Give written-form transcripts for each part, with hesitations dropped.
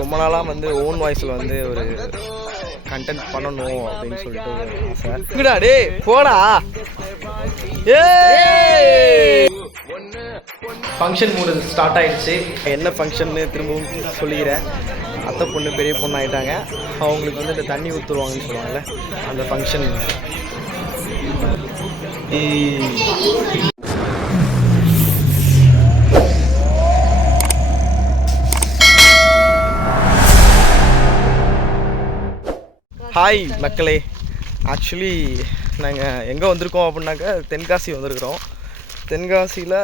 ரொம்ப நாளாக வந்து ஓன் வாய்ஸில் வந்து ஒரு கண்டென்ட் பண்ணணும் அப்படின்னு சொல்லிட்டு ஒரு ஆசை. இங்கடா டே போடா. ஃபங்க்ஷன் மூடு ஸ்டார்ட் ஆகிடுச்சு. என்ன ஃபங்க்ஷன்னு திரும்பவும் சொல்லிக்கிறேன். அத்தை பொண்ணு பெரிய பொண்ணு ஆகிட்டாங்க. அவங்களுக்கு வந்து இந்த தண்ணி ஊற்றுருவாங்கன்னு சொல்லுவாங்கள்ல, அந்த ஃபங்க்ஷன். ஹாய் மக்களே, ஆக்சுவலி நாங்கள் எங்கே வந்திருக்கோம் அப்படின்னாக்கா தென்காசி வந்திருக்கிறோம். தென்காசியில்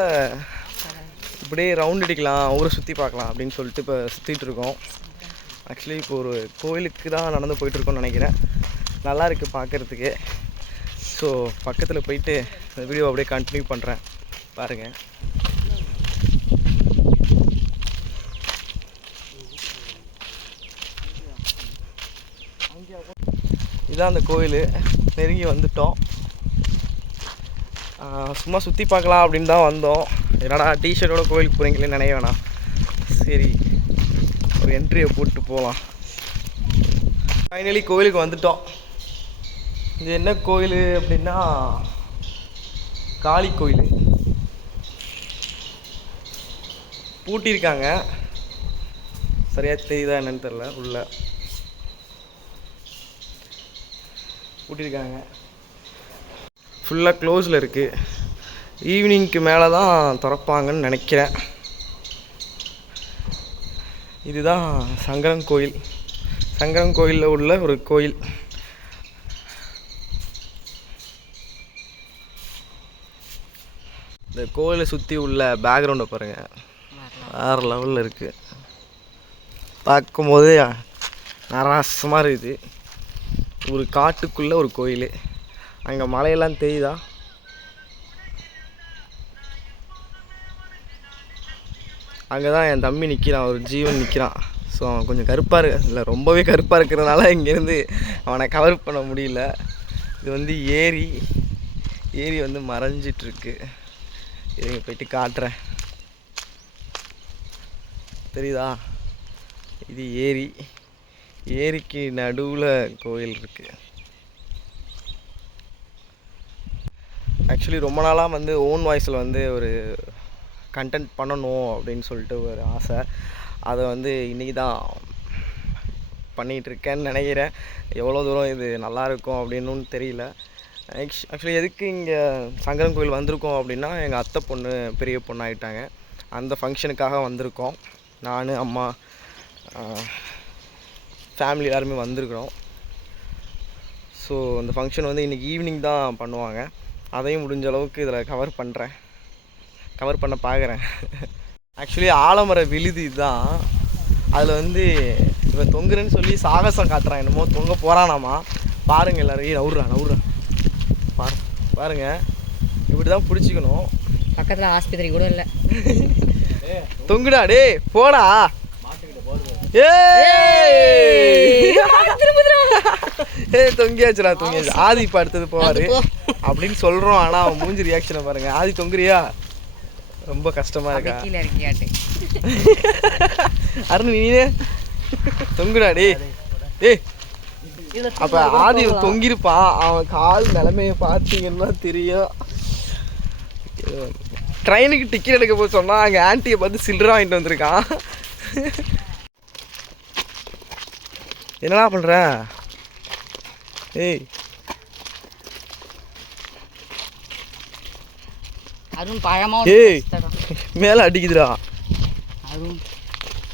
இப்படியே ரவுண்ட் அடிக்கலாம், ஊரை சுற்றி பார்க்கலாம் அப்படின்னு சொல்லிட்டு இப்போ சுற்றிட்டு இருக்கோம். ஆக்சுவலி இப்போ ஒரு கோயிலுக்கு தான் நடந்து போயிட்டுருக்கோம்னு நினைக்கிறேன். நல்லா இருக்குது பார்க்குறதுக்கு. ஸோ பக்கத்தில் போயிட்டு இந்த வீடியோ அப்படியே கண்டினியூ பண்ணுறேன், பாருங்கள். இதான் அந்த கோயில். நெருங்கி வந்துட்டோம். சும்மா சுற்றி பார்க்கலாம் அப்படின்னு தான் வந்தோம். என்னடா டிஷர்ட்டோட கோயிலுக்கு போகிறீங்களே நினைக்க வேணாம், சரி ஒரு என்ட்ரியை போட்டு போகலாம். ஃபைனலி கோயிலுக்கு வந்துட்டோம். இது என்ன கோயில் அப்படின்னா காளி கோயில். பூட்டியிருக்காங்க, சரியாக தெரியுதா என்னன்னு தெரில. உள்ள பூட்டியிருக்காங்க, ஃபுல்லாக க்ளோஸில் இருக்குது. ஈவினிங்க்கு மேலே தான் திறப்பாங்கன்னு நினைக்கிறேன். இதுதான் சங்கரன் கோயில். சங்கரன் கோயிலில் உள்ள ஒரு கோயில். இந்த கோயிலை சுற்றி உள்ள பேக்ரவுண்டை பாருங்கள், வேறு லெவலில் இருக்குது. பார்க்கும்போது நராசமாக இருக்குது. ஒரு காட்டுக்குள்ளே ஒரு கோயில். அங்கே மலையெல்லாம் தெரியுதா? அங்கே தான் என் தம்பி நிற்கிறான், ஒரு ஜீவன் நிற்கிறான். ஸோ அவன் கொஞ்சம் கருப்பாக இல்லை, ரொம்பவே கருப்பாக இருக்கிறதுனால இங்கேருந்து அவனை கவர் பண்ண முடியல. இது வந்து ஏரி வந்து மறைஞ்சிட்ருக்கு. இங்கே போயிட்டு காட்டுறேன், தெரியுதா? இது ஏரிக்கு நடுவில் கோயில் இருக்குது. ஆக்சுவலி ரொம்ப நாளாக வந்து ஓன் வாய்ஸில் வந்து ஒரு கண்டென்ட் பண்ணணும் அப்படின்னு சொல்லிட்டு ஒரு ஆசை. அதை வந்து இன்றைக்கி தான் பண்ணிகிட்ருக்கேன்னு நினைக்கிறேன். எவ்வளோ தூரம் இது நல்லாயிருக்கும் அப்படின்னு தெரியல. ஆக்சுவலி எதுக்கு இங்கே சங்கரன் கோயில் வந்திருக்கோம் அப்படின்னா, எங்கள் அத்தை பொண்ணு பெரிய பொண்ணு ஆகிட்டாங்க. அந்த ஃபங்க்ஷனுக்காக வந்திருக்கோம். நான், அம்மா, ஃபேமிலி எல்லாருமே வந்திருக்கிறோம். ஸோ அந்த ஃபங்க்ஷன் வந்து இன்றைக்கி ஈவினிங் தான் பண்ணுவாங்க. அதையும் முடிஞ்ச அளவுக்கு இதில் கவர் பண்ண பார்க்குறேன். ஆக்சுவலி ஆலமர விழுது தான். அதில் வந்து இவன் தொங்குறேன்னு சொல்லி சாகசம் காட்டுறான், என்னமோ தொங்க போகிறானாமா. பாருங்கள் எல்லோரும், நவுறான் பாருங்கள். இப்படி தான் பிடிச்சிக்கணும். பக்கத்தில் ஆஸ்பத்திரி கூட இல்லை. தொங்குடா டே போடா. தொங்கியாச்சுடா. ஆதி இப்போ அடுத்தது போவார் அப்படின்னு சொல்கிறோம். ஆனால் அவன் மூஞ்சி ரியாக்ஷனை பாருங்கள். ஆதி தொங்குறியா? ரொம்ப கஷ்டமாக இருக்கா? அருண் நீனே தொங்குடா டே. அப்போ ஆதி தொங்கிருப்பான். அவன் கால் நிலைமையை பார்த்தீங்கன்னா தெரியும். ட்ரெயினுக்கு டிக்கெட் எடுக்க போய் சொன்னால் அங்கே ஆன்ட்டியை பார்த்து சில்லறை வாங்கிட்டு வந்திருக்கான். என்னடா பண்ணுற? ஏய் மேலே அடிக்குதுடா.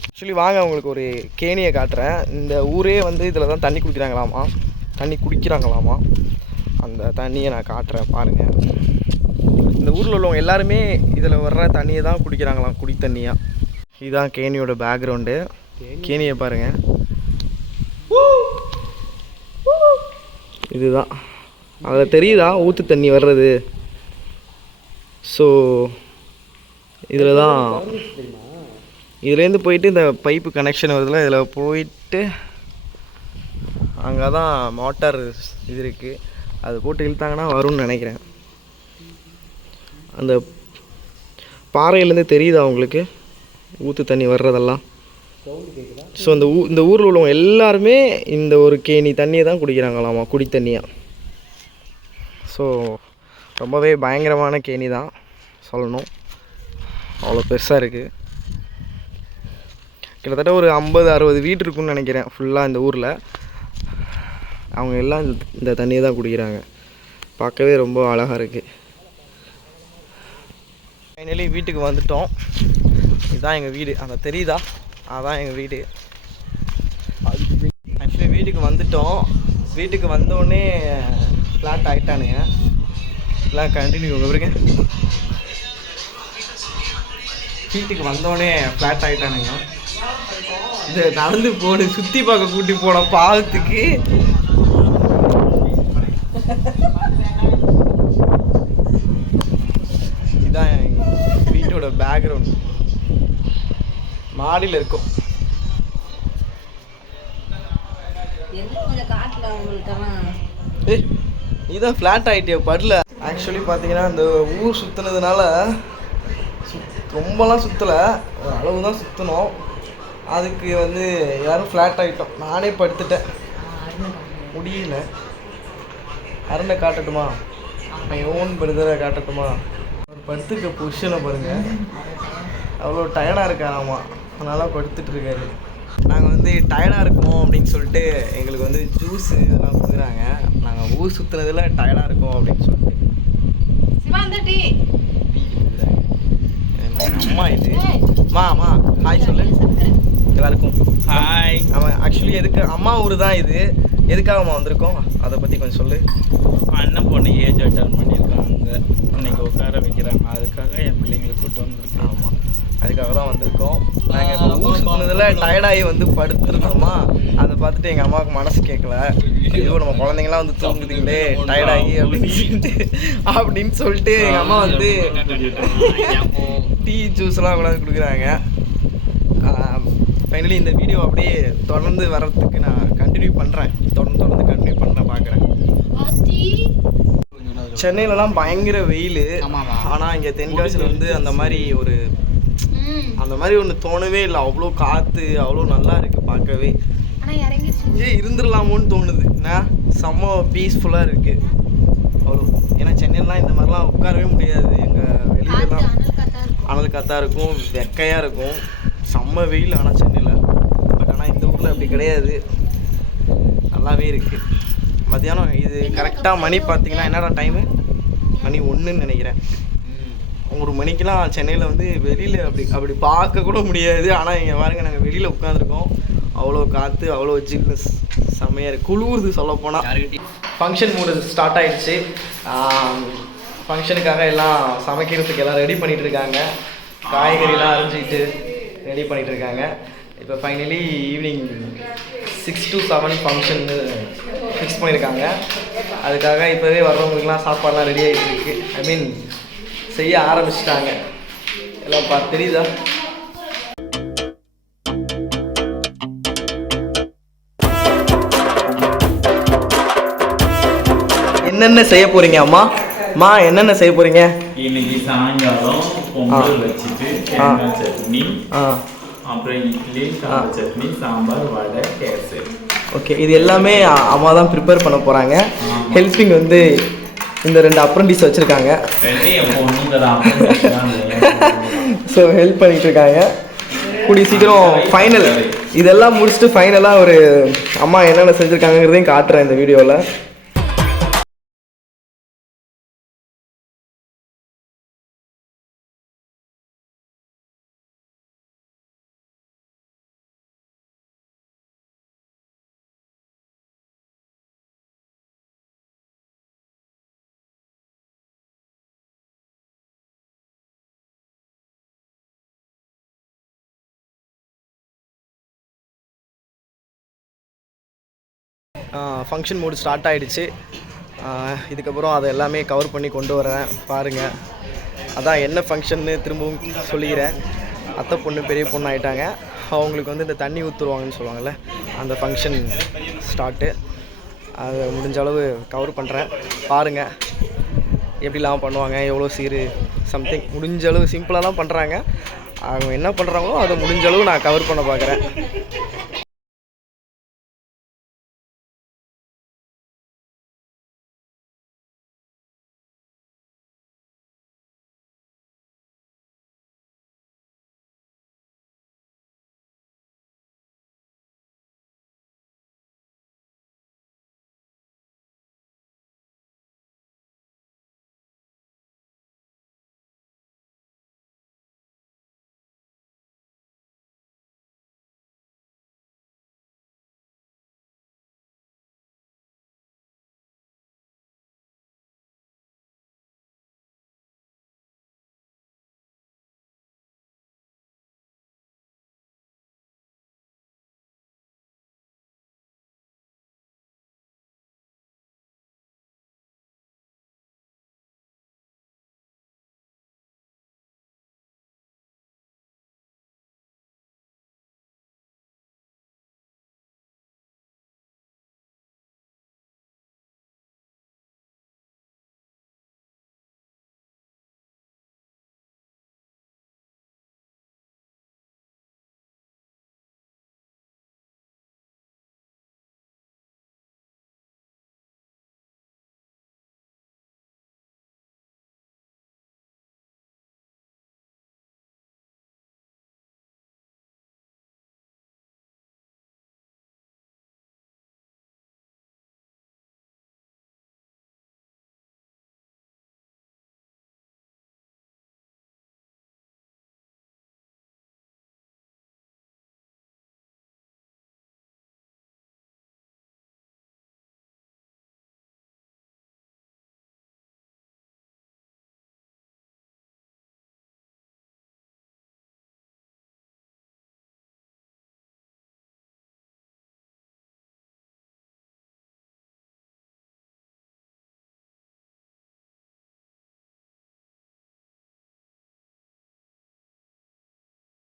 ஆக்சுவலி வாங்க உங்களுக்கு ஒரு கேணியை காட்டுறேன். இந்த ஊரே வந்து இதில் தான் தண்ணி குடிக்கிறாங்களாமா. அந்த தண்ணியை நான் காட்டுறேன் பாருங்கள். இந்த ஊரில் உள்ளவங்க எல்லாருமே இதில் வர்ற தண்ணியை தான் குடிக்கிறாங்களாம், குடி தண்ணியாக. இதுதான் கேணியோட பேக்ரவுண்டு. கேணியை பாருங்கள். இதுதான் அதில் தெரியுதா ஊற்று தண்ணி வர்றது. ஸோ இதில் தான், இதுலேருந்து போயிட்டு இந்த பைப்பு கனெக்ஷன் வருதுல, இதில் போயிட்டு அங்கே தான் மோட்டார் இது இருக்குது. அது போட்டு இழுத்தாங்கன்னா வரும்னு நினைக்கிறேன். அந்த பாறையிலேருந்து தெரியுதா உங்களுக்கு ஊற்று தண்ணி வர்றதெல்லாம்? ஸோ இந்த ஊரில் உள்ளவங்க எல்லாருமே இந்த ஒரு கேணி தண்ணியை தான் குடிக்கிறாங்களாமா, குடி தண்ணியாக. ஸோ ரொம்பவே பயங்கரமான கேணி தான் சொல்லணும். அவ்வளோ பெருசாக இருக்குது. கிட்டத்தட்ட ஒரு 50-60 வீடு இருக்குன்னு நினைக்கிறேன் ஃபுல்லாக இந்த ஊரில். அவங்க எல்லாம் இந்த தண்ணியை தான் குடிக்கிறாங்க. பார்க்கவே ரொம்ப அழகாக இருக்குது. ஃபைனலி வீட்டுக்கு வந்துட்டோம். இதுதான் எங்கள் வீடு. அந்த தெரியுதா? அதுதான் எங்கள் வீடு. ஆக்சுவலி வீட்டுக்கு வந்துட்டோம். வீட்டுக்கு வந்தோடனே ஃப்ளாட் ஆகிட்டானுங்க. எல்லாம் கண்டினியூ விவருங்க. வீட்டுக்கு வந்தோடனே ஃப்ளாட் ஆகிட்டானுங்க. இந்த நடந்து போடு சுற்றி பார்க்க கூட்டி போன பாவத்துக்கு இதான் வீட்டோட பேக்ரவுண்ட். மாடியில் இருக்கும். நீதான் ஃப்ளாட் ஆகிட்டிய படல. ஆக்சுவலி பார்த்தீங்கன்னா இந்த ஊர் சுற்றுனதுனால ரொம்பலாம் சுற்றலை, ஒரு அளவு தான் சுற்றணும். அதுக்கு வந்து எல்லோரும் ஃப்ளாட் ஆகிட்டோம். நானே படுத்துட்டேன், முடியல. அருணை காட்டட்டுமா? என் ஓன் பிரதரை காட்டட்டுமா? ஒரு படுத்துக்க பொசிஷனை பாருங்கள். அவ்வளோ டயர்டாக இருக்காராமா, அதனால் படுத்துட்ருக்காரு. நாங்கள் வந்து டயர்டாக இருக்கோம் அப்படின்னு சொல்லிட்டு எங்களுக்கு வந்து ஜூஸ் இதெல்லாம் கொடுக்குறாங்க. நாங்கள் ஊர் சுற்றுனதில் டயர்டாக இருக்கோம் அப்படின்னு சொல்லிட்டு. அம்மா இது அம்மா ஹாய் சொல்லு எல்லாருக்கும். ஹாய். ஆமாம், ஆக்சுவலி எதுக்கு அம்மா ஊர் தான் இது. எதுக்காகம்மா வந்திருக்கோம் அதை பற்றி கொஞ்சம் சொல்லு. அண்ணன் பொண்ணு ஏஜ் அட்டன் பண்ணியிருக்காங்க, இன்னைக்கு உட்கார வைக்கிறாங்க. அதுக்காக என் பிள்ளைங்களை கூப்பிட்டு வந்திருக்கேன். ஆமாம், அதுக்காக தான் வந்திருக்கோம். நாங்கள் இப்போ ஊர் சுற்றுனதில் டயர்டாகி வந்து படுத்துருக்கோமா, அதை பார்த்துட்டு எங்கள் அம்மாவுக்கு மனசு கேட்கல. ஐயோ நம்ம குழந்தைங்களாம் வந்து தூங்குதுங்களே டயர்டாகி அப்படின்னு சொல்லிட்டு எங்கள் அம்மா வந்து டீ ஜூஸ்லாம் கொண்டாந்து கொடுக்குறாங்க. ஃபைனலி இந்த வீடியோ அப்படியே தொடர்ந்து வர்றதுக்கு நான் கண்டினியூ பண்ணுறேன். தொடர்ந்து கண்டினியூ பண்ண பார்க்குறேன். சென்னையிலலாம் பயங்கர வெயில். ஆனால் இங்கே தென்காசியில் வந்து அந்த மாதிரி ஒன்று தோணவே இல்லை. அவ்வளோ காற்று, அவ்வளோ நல்லா இருக்குது பார்க்கவே. இருந்துடலாமோன்னு தோணுது. ஏன்னா செம்ம பீஸ்ஃபுல்லாக இருக்குது அவ்வளோ. ஏன்னா சென்னையிலாம் இந்த மாதிரிலாம் உட்காரவே முடியாது. எங்கள் வெளியிலலாம் அனல் காற்றா இருக்கும், வெக்கையாக இருக்கும், செம்ம வெயில். ஆனால் சென்னையில் பட் ஆனால் இந்த ஊரில் அப்படி கிடையாது, நல்லாவே இருக்குது. மத்தியானம் இது கரெக்டாக மணி பார்த்தீங்கன்னா என்னடா டைமு, மணி 1ன்னு நினைக்கிறேன். 1 மணிக்கெலாம் சென்னையில் வந்து வெளியில் அப்படி பார்க்க கூட முடியாது. ஆனால் இங்கே பாருங்க, நாங்கள் வெளியில் உட்காந்துருக்கோம். அவ்வளோ காற்று, அவ்வளோ ஜில்னஸ், செம்மையாக இருக்குது, குளிருது சொல்லப்போனால். ஃபங்க்ஷன் மூடு ஸ்டார்ட் ஆகிடுச்சு. ஃபங்க்ஷனுக்காக எல்லாம் சமைக்கிறதுக்கு எல்லாம் ரெடி பண்ணிகிட்டு இருக்காங்க. காய்கறிலாம் அரைஞ்சிட்டு ரெடி பண்ணிகிட்டு இருக்காங்க. இப்போ finally evening 6 to 7 function fix பண்ணியிருக்காங்க. அதுக்காக இப்போவே வர்றவங்களுக்குலாம் சாப்பாடுலாம் ரெடி ஆகிட்டு இருக்கு. ஐ மீன் செய்ய ஆரம்பிச்சிட்டாங்க எல்லாம். தெரியுதா? என்னென்ன செய்ய போறீங்க அம்மா? என்னென்ன செய்ய போறீங்க? இன்னைக்கு சாயங்காலம் பொங்கல் வச்சுட்டு தேங்காய் சட்னி, அப்புறம் இட்லி, கார சட்னி, சாம்பார், வடை, கேசரி. ஓகே, இது எல்லாமே அம்மா தான் ப்ரிப்பேர் பண்ண போகிறாங்க. ஹெல்பிங் வந்து இந்த 2 அப்ரண்டிஸ் வச்சுருக்காங்க. ஸோ ஹெல்ப் பண்ணிகிட்டு இருக்காங்க. கூடிய சீக்கிரம் ஃபைனல் இதெல்லாம் முடிச்சுட்டு ஃபைனலாக ஒரு அம்மா என்னென்ன செஞ்சுருக்காங்கிறதையும் காட்டுறேன் இந்த வீடியோவில். ஃபங்க்ஷன் மூடு ஸ்டார்ட் ஆகிடுச்சு. இதுக்கப்புறம் அதை எல்லாமே கவர் பண்ணி கொண்டு வரேன் பாருங்கள். அதான் என்ன ஃபங்க்ஷன்னு திரும்பவும் சொல்லிக்கிறேன். அத்தை பொண்ணு பெரிய பொண்ணு ஆகிட்டாங்க. அவங்களுக்கு வந்து இந்த தண்ணி ஊற்றுருவாங்கன்னு சொல்லுவாங்கள்ல, அந்த ஃபங்க்ஷன் ஸ்டார்ட்டு. அதை முடிஞ்ச அளவு கவர் பண்ணுறேன் பாருங்கள். எப்படிலாம் பண்ணுவாங்க, எவ்வளோ சீர் சம்திங் முடிஞ்ச அளவு சிம்பிளாக தான் பண்ணுறாங்க. அவங்க என்ன பண்ணுறாங்களோ அதை முடிஞ்ச அளவு நான் கவர் பண்ண பார்க்குறேன்.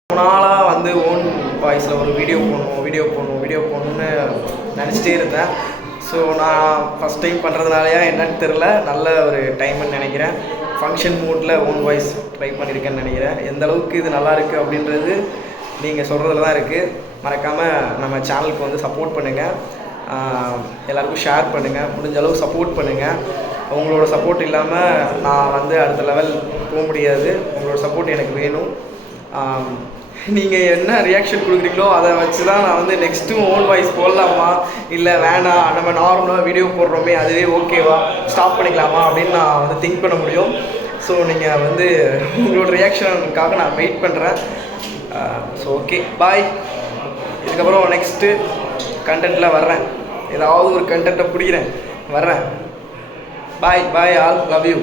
நாளாக வந்து ஓன் வாய்ஸில் ஒரு வீடியோ போடணும்னு நினச்சிட்டே இருந்தேன். ஸோ நான் ஃபஸ்ட் டைம் பண்ணுறதுனாலையா என்னன்னு தெரில, நல்ல ஒரு டைம்னு நினைக்கிறேன். ஃபங்க்ஷன் மூடில் ஓன் வாய்ஸ் ட்ரை பண்ணியிருக்கேன்னு நினைக்கிறேன். எந்த அளவுக்கு இது நல்லா இருக்குது அப்படின்றது நீங்கள் சொல்கிறதுல தான் இருக்குது. மறக்காமல் நம்ம சேனலுக்கு வந்து சப்போர்ட் பண்ணுங்கள், எல்லாருக்கும் ஷேர் பண்ணுங்கள், முடிஞ்ச அளவு சப்போர்ட் பண்ணுங்கள். உங்களோட சப்போர்ட் இல்லாமல் நான் வந்து அடுத்த லெவல் போக முடியாது. உங்களோட சப்போர்ட் எனக்கு வேணும். நீங்கள் என்ன ரியாக்ஷன் கொடுக்குறீங்களோ அதை வச்சு தான் நான் வந்து நெக்ஸ்ட்டு ஓன் வாய்ஸ் போடலாமா இல்லை வேணாம், நம்ம நார்மலாக வீடியோ போடுறோமே அதுவே ஓகேவா, ஸ்டாப் பண்ணிக்கலாமா அப்படின்னு நான் வந்து திங்க் பண்ண முடியும். ஸோ நீங்கள் வந்து உங்களோட ரியாக்ஷனுக்காக நான் வெயிட் பண்ணுறேன். ஸோ ஓகே, பாய். இதுக்கப்புறம் நெக்ஸ்ட்டு கண்டென்ட்டில் வர்றேன், ஏதாவது ஒரு கண்டென்ட்டை பிடிக்கிறேன், வர்றேன். Bye all, love you.